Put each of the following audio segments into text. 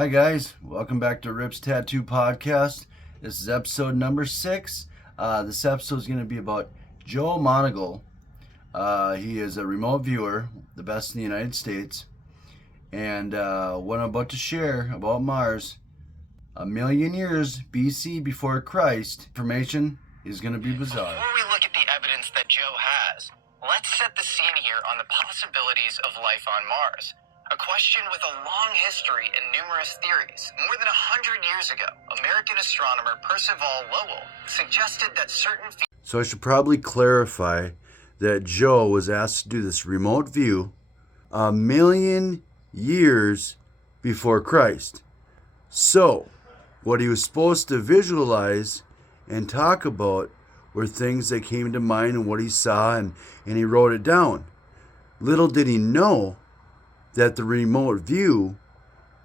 Hi guys, welcome back to Rip's Tattoo Podcast. This is episode number 6. This episode is going to be about Joe McMoneagle. He is a remote viewer, the best in the United States. And what I'm about to share about Mars, a million years BC before Christ, information is going to be bizarre. Before we look at the evidence that Joe has, let's set the scene here on the possibilities of life on Mars. A question with a long history and numerous theories. More than 100 years ago, American astronomer Percival Lowell suggested that certain So I should probably clarify that Joe was asked to do this remote view a million years before Christ. So what he was supposed to visualize and talk about were things that came to mind and what he saw, and he wrote it down. Little did he know that the remote view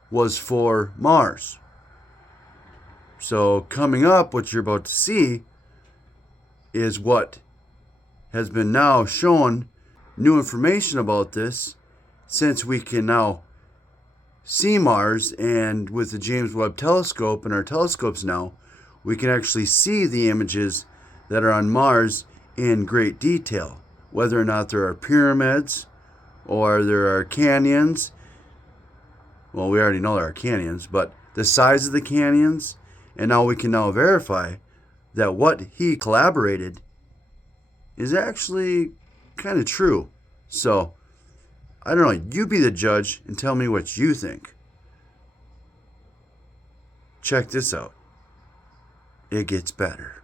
was for Mars. So coming up, what you're about to see is what has been now shown, new information about this, since we can now see Mars, and with the James Webb telescope and our telescopes now, we can actually see the images that are on Mars in great detail, whether or not there are pyramids or there are canyons. Well, we already know there are canyons, but the size of the canyons, and now we can now verify that what he collaborated is actually kind of true. So, I don't know, you be the judge and tell me what you think. Check this out. It gets better.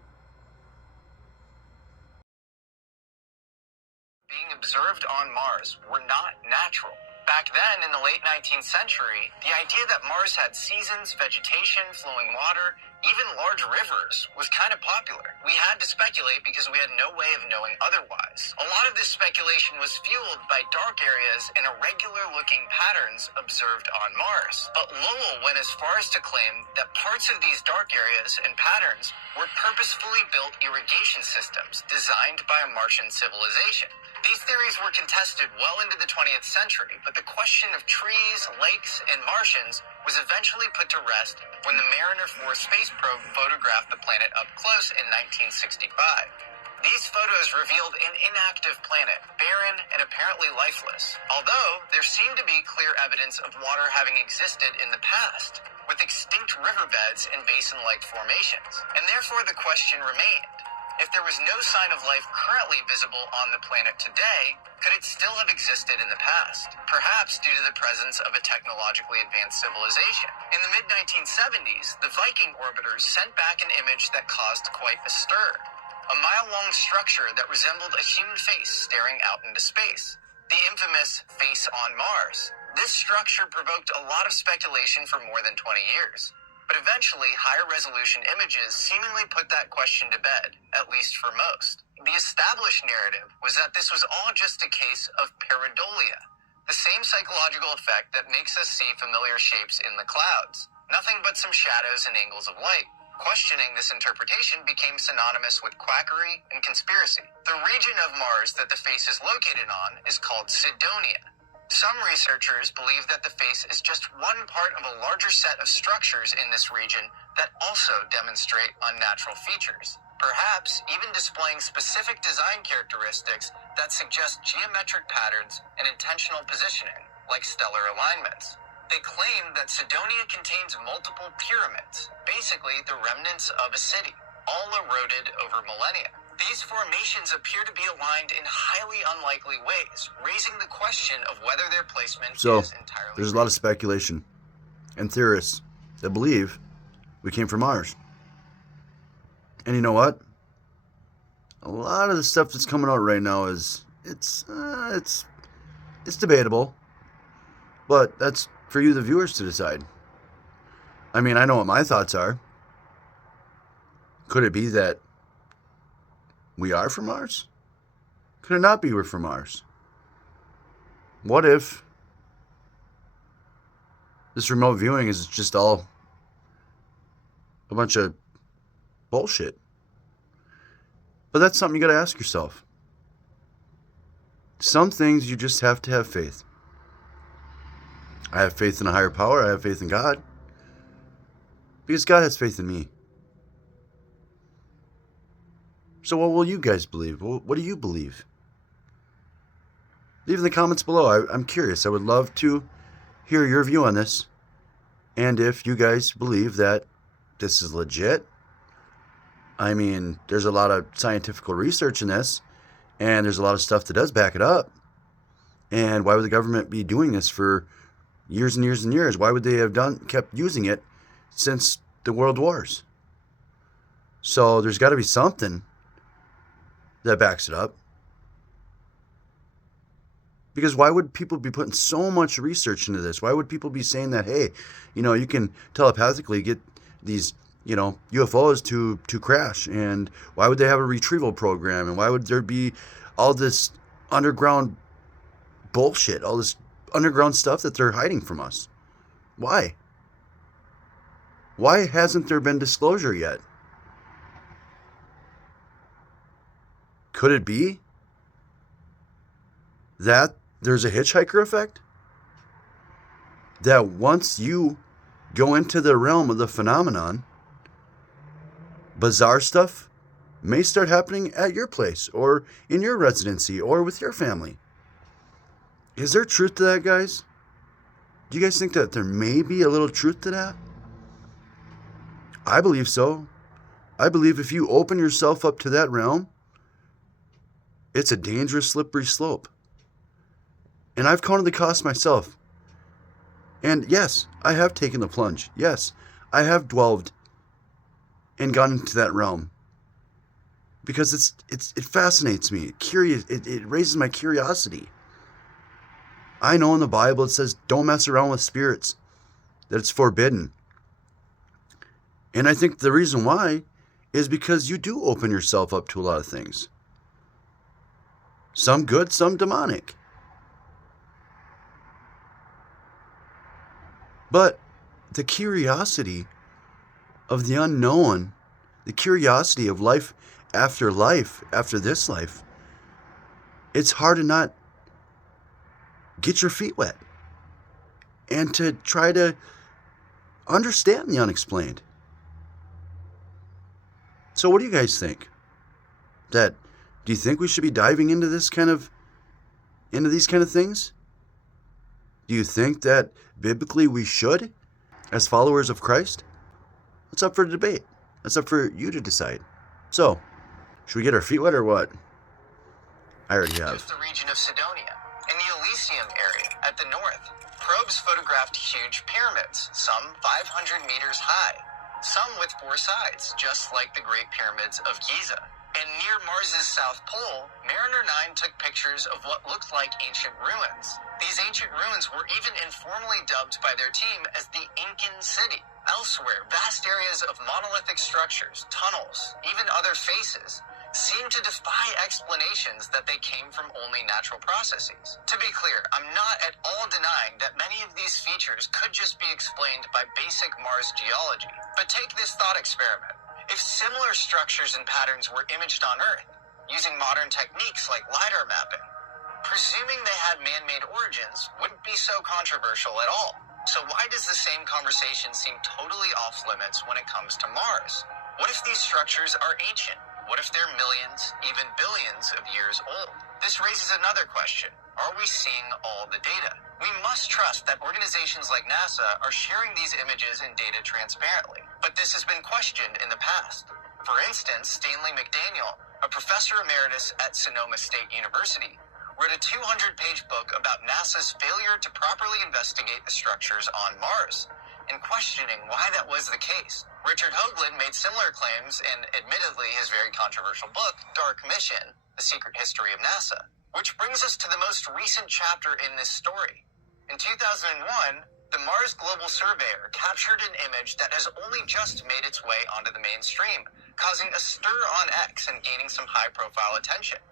being observed on Mars were not natural. Back then, in the late 19th century, the idea that Mars had seasons, vegetation, flowing water, even large rivers, was kind of popular. We had to speculate because we had no way of knowing otherwise. A lot of this speculation was fueled by dark areas and irregular-looking patterns observed on Mars. But Lowell went as far as to claim that parts of these dark areas and patterns were purposefully built irrigation systems designed by a Martian civilization. These theories were contested well into the 20th century, but the question of trees, lakes, and Martians was eventually put to rest when the Mariner 4 space probe photographed the planet up close in 1965. These photos revealed an inactive planet, barren and apparently lifeless, although there seemed to be clear evidence of water having existed in the past, with extinct riverbeds and basin-like formations. And therefore the question remained: if there was no sign of life currently visible on the planet today, could it still have existed in the past? Perhaps due to the presence of a technologically advanced civilization. In the mid-1970s, the Viking orbiters sent back an image that caused quite a stir. A mile-long structure that resembled a human face staring out into space. The infamous face on Mars. This structure provoked a lot of speculation for more than 20 years. But eventually, higher resolution images seemingly put that question to bed, at least for most. The established narrative was that this was all just a case of pareidolia, the same psychological effect that makes us see familiar shapes in the clouds, nothing but some shadows and angles of light. Questioning this interpretation became synonymous with quackery and conspiracy. The region of Mars that the face is located on is called Cydonia. Some researchers believe that the face is just one part of a larger set of structures in this region that also demonstrate unnatural features, perhaps even displaying specific design characteristics that suggest geometric patterns and intentional positioning, like stellar alignments. They claim that Cydonia contains multiple pyramids, basically the remnants of a city, all eroded over millennia. These formations appear to be aligned in highly unlikely ways, raising the question of whether their placement is entirely... There's a lot of speculation and theorists that believe we came from Mars. And you know what? A lot of the stuff that's coming out right now is it's debatable, but that's for you, the viewers, to decide. I mean, I know what my thoughts are. Could it be that we are from Mars? Could it not be we're from Mars? What if this remote viewing is just all a bunch of bullshit? But that's something you got to ask yourself. Some things you just have to have faith. I have faith in a higher power. I have faith in God. Because God has faith in me. So what will you guys believe? What do you believe? Leave in the comments below. I'm curious. I would love to hear your view on this. And if you guys believe that this is legit. I mean, there's a lot of scientific research in this. And there's a lot of stuff that does back it up. And why would the government be doing this for years and years and years? Why would they have kept using it since the World Wars? So there's got to be something that backs it up. Because why would people be putting so much research into this? Why would people be saying that, hey, you can telepathically get these, UFOs to crash? And why would they have a retrieval program? And why would there be all this underground bullshit, all this underground stuff that they're hiding from us? Why? Why hasn't there been disclosure yet? Could it be that there's a hitchhiker effect? That once you go into the realm of the phenomenon, bizarre stuff may start happening at your place or in your residency or with your family. Is there truth to that, guys? Do you guys think that there may be a little truth to that? I believe so. I believe if you open yourself up to that realm, it's a dangerous, slippery slope. And I've counted the cost myself. And yes, I have taken the plunge. Yes, I have dwelled and gone into that realm. Because it fascinates me. It raises my curiosity. I know in the Bible it says don't mess around with spirits, that it's forbidden. And I think the reason why is because you do open yourself up to a lot of things. Some good, some demonic. But the curiosity of the unknown, the curiosity of life, after this life, it's hard to not get your feet wet and to try to understand the unexplained. So what do you guys think? Do you think we should be diving into these kind of things? Do you think that biblically we should, as followers of Christ? That's up for debate. That's up for you to decide. So, should we get our feet wet or what? I already have. The region of Sidonia, in the Elysium area at the north, probes photographed huge pyramids, some 500 meters high, some with 4 sides, just like the Great Pyramids of Giza. And near Mars's South Pole, Mariner 9 took pictures of what looked like ancient ruins. These ancient ruins were even informally dubbed by their team as the Incan City. Elsewhere, vast areas of monolithic structures, tunnels, even other faces, seem to defy explanations that they came from only natural processes. To be clear, I'm not at all denying that many of these features could just be explained by basic Mars geology. But take this thought experiment. If similar structures and patterns were imaged on Earth, using modern techniques like LiDAR mapping, presuming they had man-made origins wouldn't be so controversial at all. So why does the same conversation seem totally off limits when it comes to Mars? What if these structures are ancient? What if they're millions, even billions of years old? This raises another question. Are we seeing all the data? We must trust that organizations like NASA are sharing these images and data transparently, but this has been questioned in the past. For instance, Stanley McDaniel, a professor emeritus at Sonoma State University, wrote a 200-page book about NASA's failure to properly investigate the structures on Mars, and questioning why that was the case. Richard Hoagland made similar claims in, admittedly, his very controversial book, Dark Mission: The Secret History of NASA. Which brings us to the most recent chapter in this story. In 2001, the Mars Global Surveyor captured an image that has only just made its way onto the mainstream, causing a stir on X and gaining some high-profile attention.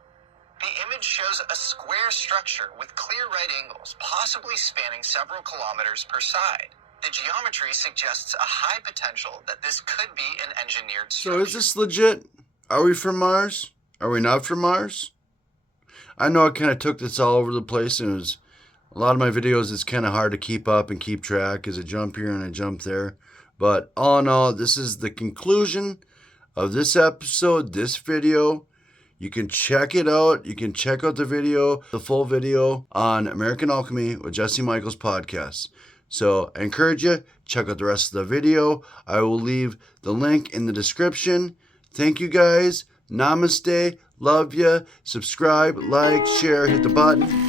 The image shows a square structure with clear right angles, possibly spanning several kilometers per side. The geometry suggests a high potential that this could be an engineered structure. So is this legit? Are we from Mars? Are we not from Mars? I know I kind of took this all over the place, and it was a lot of my videos. It's kind of hard to keep up and keep track as I jump here and I jump there. But all in all, this is the conclusion of this episode, this video. You can check it out. You can check out the video, the full video on American Alchemy with Jesse Michaels podcast. So I encourage you, check out the rest of the video. I will leave the link in the description. Thank you guys. Namaste. Love ya. Subscribe, like, share, hit the button.